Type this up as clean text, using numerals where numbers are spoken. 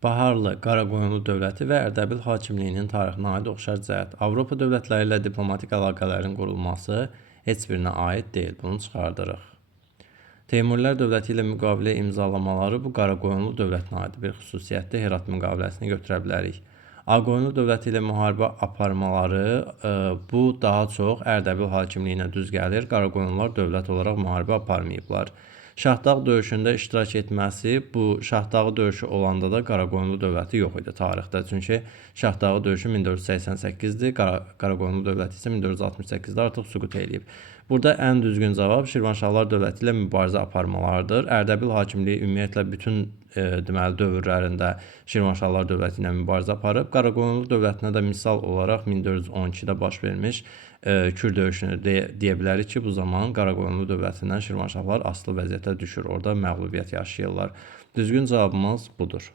Baharlı Qaraqoyunlu dövləti və Ərdəbil hakimliyinin tarixinə aid oxşar cəhət. Avropa dövlətləri ilə diplomatik əlaqələrin qurulması heç birinə aid deyil. Bunu çıxardırıq. Teymurilər dövləti ilə müqavilə imzalamaları bu Qaraqoyunlu dövlətinə aid bir xüsusiyyətdir. Herat müqaviləsini götürə bilərik. Ağqoyunlu dövləti ilə müharibə aparmaları bu daha çox Ərdəbil hakimliyinə düz gəlir. Qaraqoyunlular dövlət olaraq müharibə aparmayıblar. Şahdağ döyüşündə iştirak etməsi, bu Şahdağı döyüşü olanda da Qaraqoyunlu dövləti yox idi tarixdə. Çünki Şahdağı döyüşü 1488-dir, Qaraqoyunlu dövləti isə 1468-də artıq süqut edib. Burada ən düzgün cavab Şirvanşahlar dövləti ilə mübarizə aparmalarıdır. Ərdəbil hakimliyi ümumiyyətlə bütün deməli dövrlərində Şirvanşahlar dövləti ilə mübarizə aparıb. Qaraqoyunlu dövlətinə də misal olaraq 1412-də baş vermiş Kür döyüşünü deyə bilərik ki, bu zaman Qaraqoyunlu dövlətindən Şirvanşahlar asılı vəziyyətə düşür. Orada məğlubiyyət yaşayırlar. Düzgün cavabımız budur.